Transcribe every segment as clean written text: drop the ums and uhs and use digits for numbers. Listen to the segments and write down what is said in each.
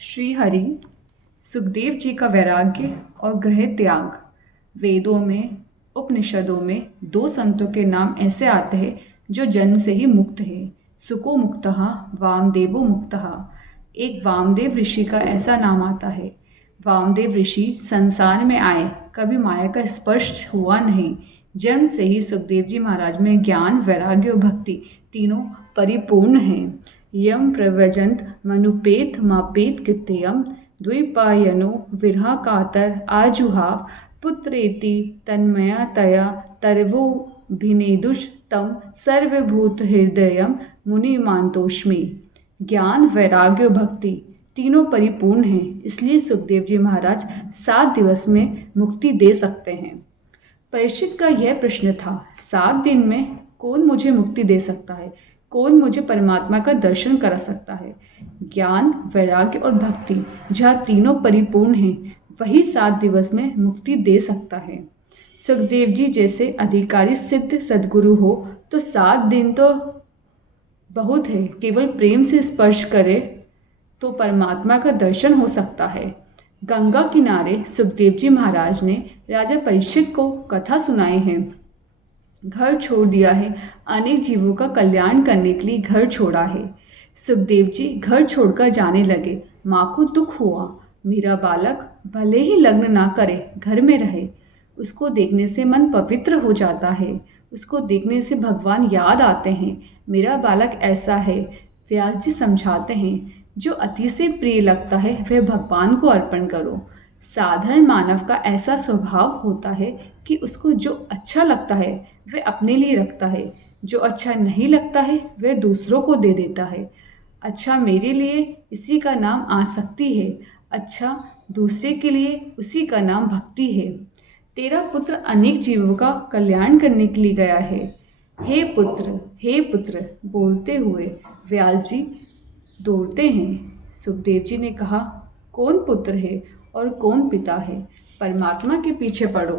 श्री हरि सुखदेव जी का वैराग्य और गृह त्याग। वेदों में, उपनिषदों में दो संतों के नाम ऐसे आते हैं जो जन्म से ही मुक्त है। सुको मुक्तः, वामदेवो मुक्तः। एक वामदेव ऋषि का ऐसा नाम आता है। वामदेव ऋषि संसार में आए, कभी माया का स्पर्श हुआ नहीं। जन्म से ही सुखदेव जी महाराज में ज्ञान, वैराग्य और भक्ति तीनों परिपूर्ण हैं। यम प्रव्रजंत मनुपेत मापेत कृत्ययम द्वैपायनो विरह कातर आजुहाव पुत्रेति तन्मया तया तरवो भिनेदुष तम सर्वभूत हृदयम मुनिमानतोष्मि। ज्ञान, वैराग्य और भक्ति तीनों परिपूर्ण हैं, इसलिए सुखदेव जी महाराज 7 दिवस में मुक्ति दे सकते हैं। परीक्षित का यह प्रश्न था, 7 दिन में कौन मुझे मुक्ति दे सकता है? कौन मुझे परमात्मा का दर्शन करा सकता है? ज्ञान, वैराग्य और भक्ति जहाँ तीनों परिपूर्ण हैं, वही 7 दिवस में मुक्ति दे सकता है। सुखदेव जी जैसे अधिकारी सिद्ध सद्गुरु हो तो 7 दिन तो बहुत है। केवल प्रेम से स्पर्श करे तो परमात्मा का दर्शन हो सकता है। गंगा किनारे सुखदेव जी महाराज ने राजा परीक्षित को कथा सुनाई है। घर छोड़ दिया है, अनेक जीवों का कल्याण करने के लिए घर छोड़ा है। सुखदेव जी घर छोड़कर जाने लगे। माँ को दुख हुआ, मेरा बालक भले ही लग्न ना करे, घर में रहे। उसको देखने से मन पवित्र हो जाता है, उसको देखने से भगवान याद आते हैं। मेरा बालक ऐसा है। व्यास जी समझाते हैं, जो अति से प्रिय लगता है वह भगवान को अर्पण करो। साधारण मानव का ऐसा स्वभाव होता है कि उसको जो अच्छा लगता है वह अपने लिए रखता है, जो अच्छा नहीं लगता है वह दूसरों को दे देता है। अच्छा मेरे लिए इसी का नाम आसक्ति है, अच्छा दूसरे के लिए उसी का नाम भक्ति है। तेरा पुत्र अनेक जीवों का कल्याण करने के लिए गया है। हे पुत्र बोलते हुए व्यास जी दौड़ते हैं। सुखदेव जी ने कहा, कौन पुत्र है और कौन पिता है? परमात्मा के पीछे पड़ो।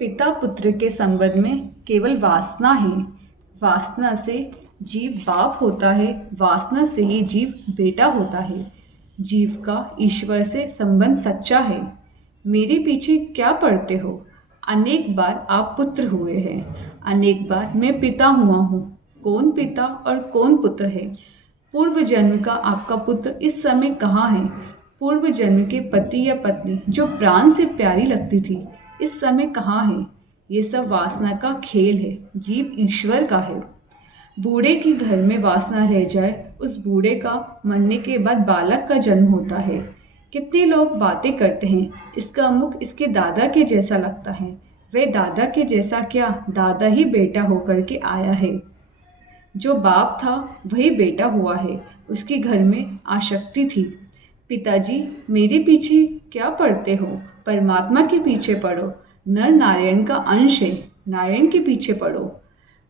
पिता पुत्र के संबंध में केवल वासना है। वासना से जीव बाप होता है, वासना से ही जीव बेटा होता है। जीव का ईश्वर से संबंध सच्चा है। मेरे पीछे क्या पड़ते हो? अनेक बार आप पुत्र हुए हैं, अनेक बार मैं पिता हुआ हूँ। कौन पिता और कौन पुत्र है? पूर्व जन्म का आपका पुत्र इस समय कहाँ है? पूर्व जन्म के पति या पत्नी जो प्राण से प्यारी लगती थी, इस समय कहाँ है? ये सब वासना का खेल है, जीव ईश्वर का है। बूढ़े के घर में वासना रह जाए, उस बूढ़े का मरने के बाद बालक का जन्म होता है। कितने लोग बातें करते हैं, इसका मुख इसके दादा के जैसा लगता है। वह दादा के जैसा क्या, दादा ही बेटा होकर के आया है। जो बाप था वही बेटा हुआ है, उसके घर में आसक्ति थी। पिताजी मेरे पीछे क्या पड़ते हो? परमात्मा के पीछे पड़ो। नर नारायण का अंश है, नारायण के पीछे पड़ो।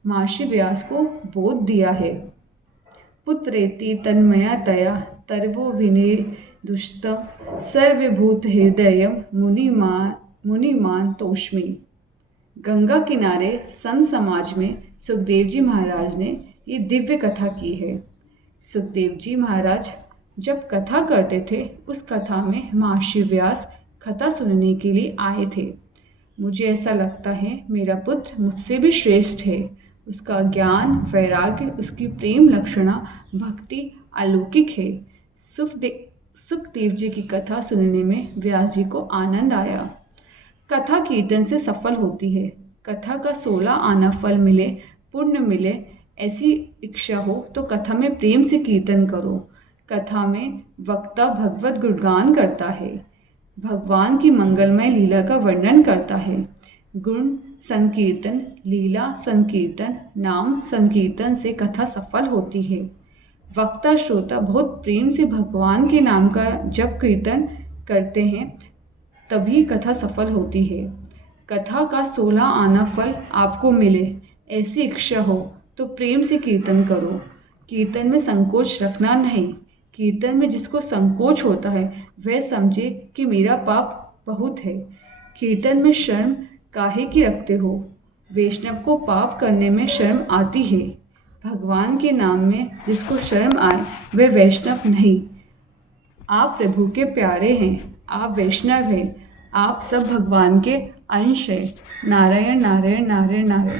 महर्षि व्यास को बोध दिया है। पुत्रेति तन्मया तया तरवो विने दुष्टम सर्वभूत हृदयम मुनिमान तोष्मि। गंगा किनारे संत समाज में सुखदेव जी महाराज ने ये दिव्य कथा की है। सुखदेव जी महाराज जब कथा करते थे, उस कथा में महर्षि व्यास कथा सुनने के लिए आए थे। मुझे ऐसा लगता है मेरा पुत्र मुझसे भी श्रेष्ठ है। उसका ज्ञान, वैराग्य, उसकी प्रेम लक्षणा, भक्ति अलौकिक है। सुखदेव जी की कथा सुनने में व्यास जी को आनंद आया। कथा कीर्तन से सफल होती है। कथा का 16 आना फल मिले, पुण्य मिले, ऐसी इच्छा हो तो कथा में प्रेम से कीर्तन करो। कथा में वक्ता भगवत गुणगान करता है, भगवान की मंगलमय लीला का वर्णन करता है। गुण संकीर्तन, लीला संकीर्तन, नाम संकीर्तन से कथा सफल होती है। वक्ता श्रोता बहुत प्रेम से भगवान के नाम का जप कीर्तन करते हैं, तभी कथा सफल होती है। कथा का 16 आना फल आपको मिले, ऐसी इच्छा हो तो प्रेम से कीर्तन करो। कीर्तन में संकोच रखना नहीं। कीर्तन में जिसको संकोच होता है वह समझे कि मेरा पाप बहुत है। कीर्तन में शर्म काहे की रखते हो? वैष्णव को पाप करने में शर्म आती है। भगवान के नाम में जिसको शर्म आए वह वैष्णव नहीं। आप प्रभु के प्यारे हैं, आप वैष्णव हैं, आप सब भगवान के अंश हैं। नारायण नारायण नारायण नारायण।